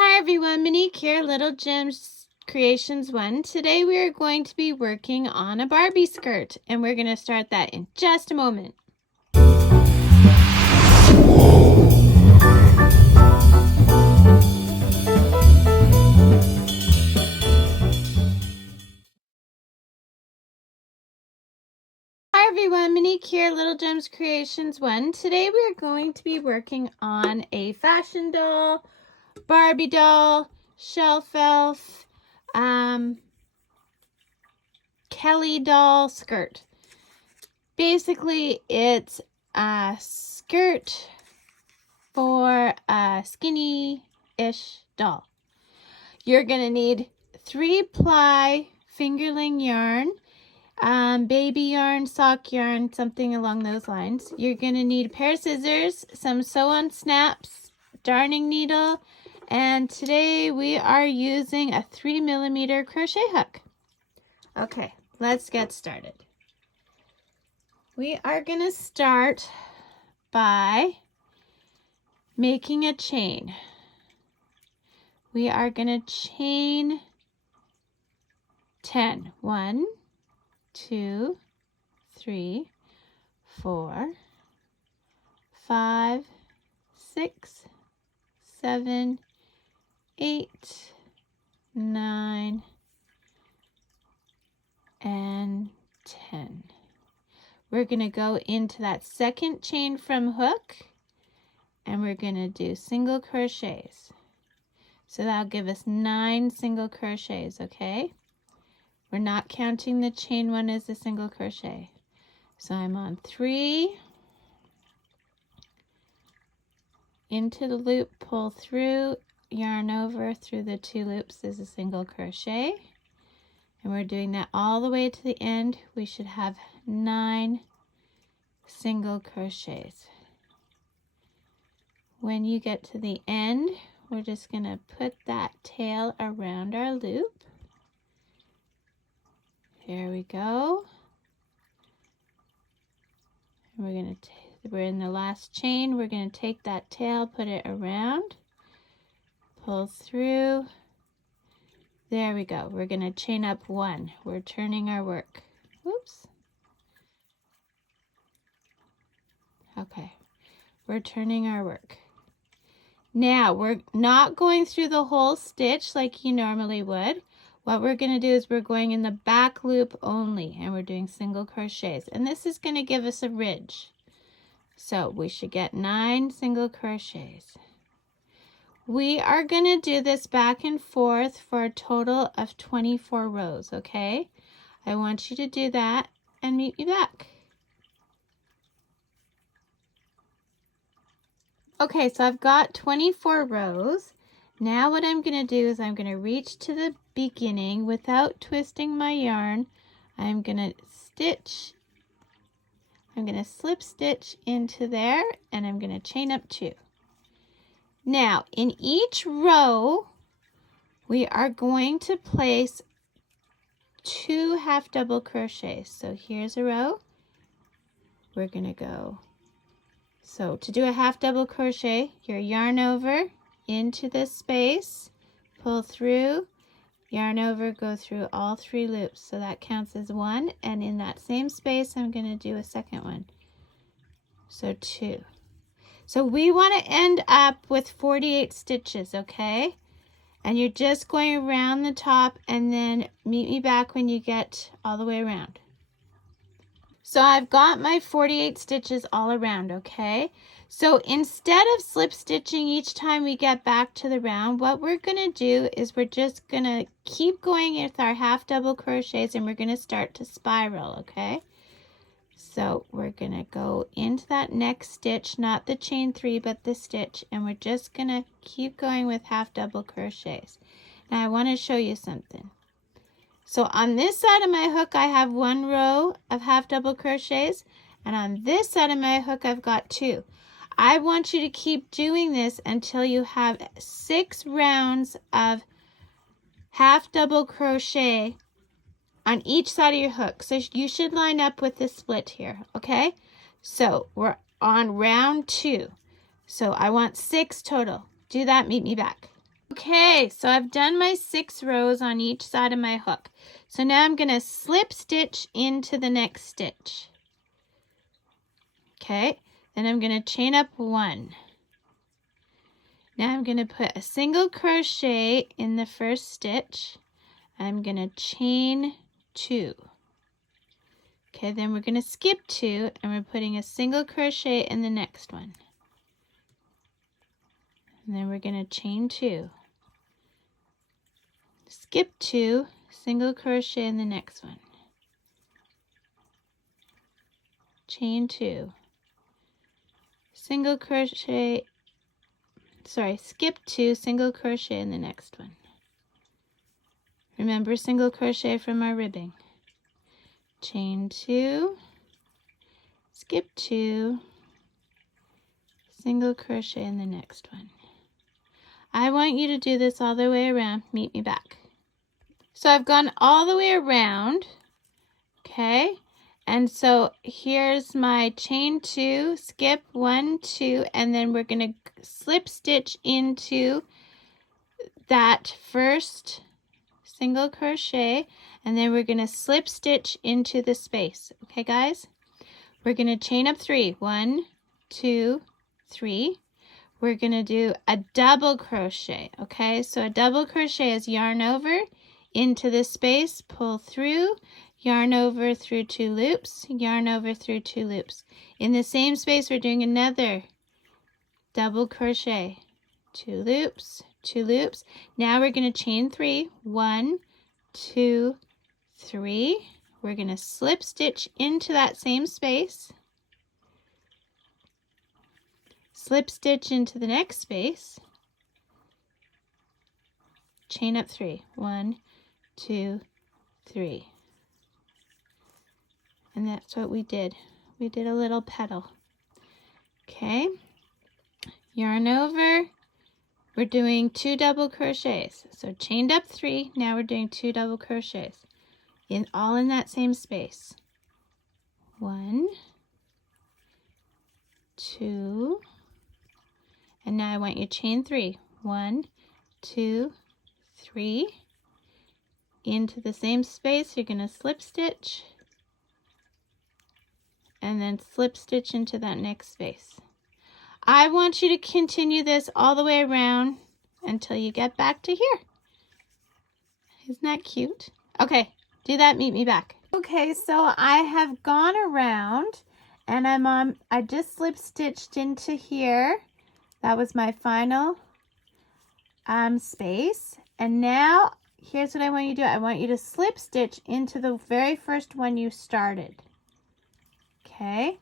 Hi everyone, Monique here, Little Gems Creations 1. Today we are going to be working on a Barbie skirt, and we're going to start that in just a moment. Hi everyone, Monique here, Little Gems Creations 1. Today we are going to be working on a fashion doll, Barbie doll, shelf elf, Kelly doll skirt. Basically, it's a skirt for a skinny-ish doll. You're going to need 3-ply fingerling yarn, baby yarn, sock yarn, something along those lines. You're going to need a pair of scissors, some sew-on snaps, darning needle, and today we are using a 3mm crochet hook. Okay, let's get started. We are going to start by making a chain. We are going to chain 10. 1, 2, 3, 4, 5, 6, 7, 8, 9, and 10. We're going to go into that second chain from hook, and we're going to do single crochets. So that'll give us 9 single crochets, okay? We're not counting the chain one as a single crochet. So I'm on 3, into the loop, pull through, yarn over through the 2 loops as a single crochet. And we're doing that all the way to the end. We should have 9 single crochets. When you get to the end, we're just going to put that tail around our loop. There we go. And we're in the last chain. We're going to take that tail, put it around, pull through. There we go. We're going to chain up 1. We're turning our work. Whoops. Okay. We're turning our work. Now, we're not going through the whole stitch like you normally would. What we're going to do is we're going in the back loop only, and we're doing single crochets. And this is going to give us a ridge. So we should get 9 single crochets. We are going to do this back and forth for a total of 24 rows, okay? I want you to do that and meet me back. Okay, so I've got 24 rows. Now what I'm going to do is I'm going to reach to the beginning without twisting my yarn. I'm going to slip stitch into there, and I'm going to chain up 2. Now, in each row, we are going to place 2 half double crochets. So here's a row. We're going to go. So to do a half double crochet, your yarn over into this space, pull through, yarn over, go through all 3 loops. So that counts as 1, and in that same space, I'm going to do a second one. So 2. So we want to end up with 48 stitches, okay? And you're just going around the top, and then meet me back when you get all the way around. So I've got my 48 stitches all around, okay? So instead of slip stitching each time we get back to the round, what we're going to do is we're just going to keep going with our half double crochets, and we're going to start to spiral, okay? So we're going to go into that next stitch, not the chain 3, but the stitch, and we're just going to keep going with half double crochets. Now I want to show you something. So on this side of my hook, I have 1 row of half double crochets, and on this side of my hook, I've got 2. I want you to keep doing this until you have 6 rounds of half double crochet on each side of your hook. So you should line up with this split here, okay? So we're on round 2. So I want 6 total. Do that, meet me back. Okay, so I've done my 6 rows on each side of my hook. So now I'm going to slip stitch into the next stitch. Okay, then I'm going to chain up 1. Now I'm going to put a single crochet in the first stitch. I'm going to chain 2. Okay, then we're going to skip 2 and we're putting a single crochet in the next one. And then we're going to chain 2. Skip 2, single crochet in the next one. Chain 2. Single crochet, skip 2, single crochet in the next one. Remember single crochet from our ribbing. Chain 2, skip 2, single crochet in the next one. I want you to do this all the way around. Meet me back. So I've gone all the way around, okay? And so here's my chain 2, skip 1, 2, and then we're going to slip stitch into that first single crochet, and then we're going to slip stitch into the space. Okay, guys? We're going to chain up 3. 1, 2, 3. We're going to do a double crochet, okay? So a double crochet is yarn over into the space, pull through, yarn over through 2 loops, yarn over through 2 loops. In the same space, we're doing another double crochet, 2 loops, 2 loops. Now we're going to chain 3. 1, 2, 3. We're going to slip stitch into that same space. Slip stitch into the next space, chain up 3, 1, 2, 3, and that's what we did. We did a little petal. Okay, yarn over. We're doing 2 double crochets. So chained up 3. Now we're doing 2 double crochets, all in that same space. 1, 2. And now I want you to chain 3. 1, 2, 3. Into the same space, you're going to slip stitch and then slip stitch into that next space. I want you to continue this all the way around until you get back to here. Isn't that cute? Okay, do that, meet me back. Okay, so I have gone around and I just slip stitched into here. That was my final space. And now, here's what I want you to do. I want you to slip stitch into the very first one you started. Okay.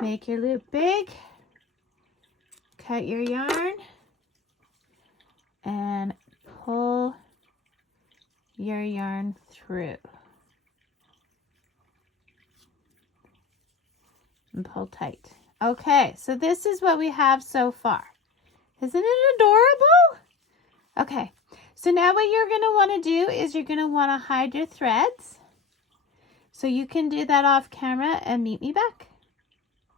Make your loop big. Cut your yarn. And pull your yarn through. And pull tight. Okay, so this is what we have so far. Isn't it adorable? Okay, so now what you're going to want to do is you're going to want to hide your threads. So you can do that off camera and meet me back.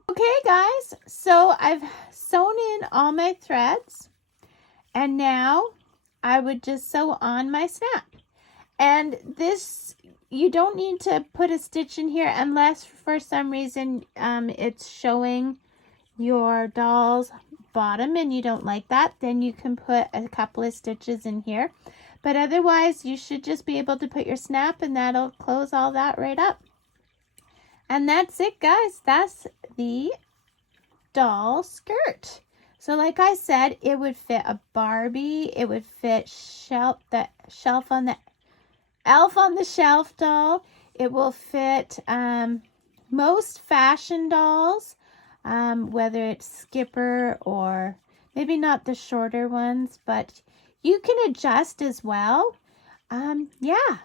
Okay, guys, so I've sewn in all my threads. And now I would just sew on my snap. And this, you don't need to put a stitch in here unless for some reason it's showing your doll's bottom and you don't like that. Then you can put a couple of stitches in here. But otherwise, you should just be able to put your snap and that'll close all that right up. And that's it, guys. That's the doll skirt. So like I said, it would fit a Barbie. It would fit Elf on the Shelf doll. It will fit most fashion dolls, whether it's Skipper or maybe not the shorter ones, but you can adjust as well. Yeah.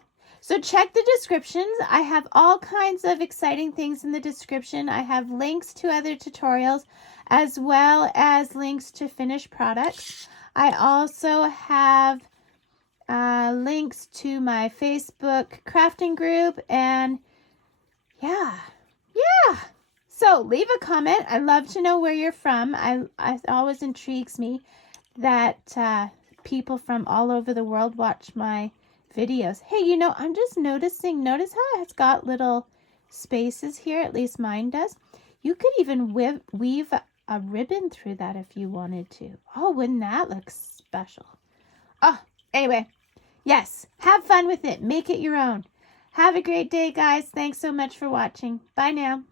So check the descriptions. I have all kinds of exciting things in the description. I have links to other tutorials as well as links to finished products. I also have links to my Facebook crafting group, and yeah. So leave a comment. I love to know where you're from. It always intrigues me that people from all over the world watch my videos. Hey, you know, I'm just noticing, notice how it's got little spaces here, at least mine does. You could even weave a ribbon through that if you wanted to. Oh, wouldn't that look special? Oh, anyway, yes, have fun with it. Make it your own. Have a great day, guys. Thanks so much for watching. Bye now.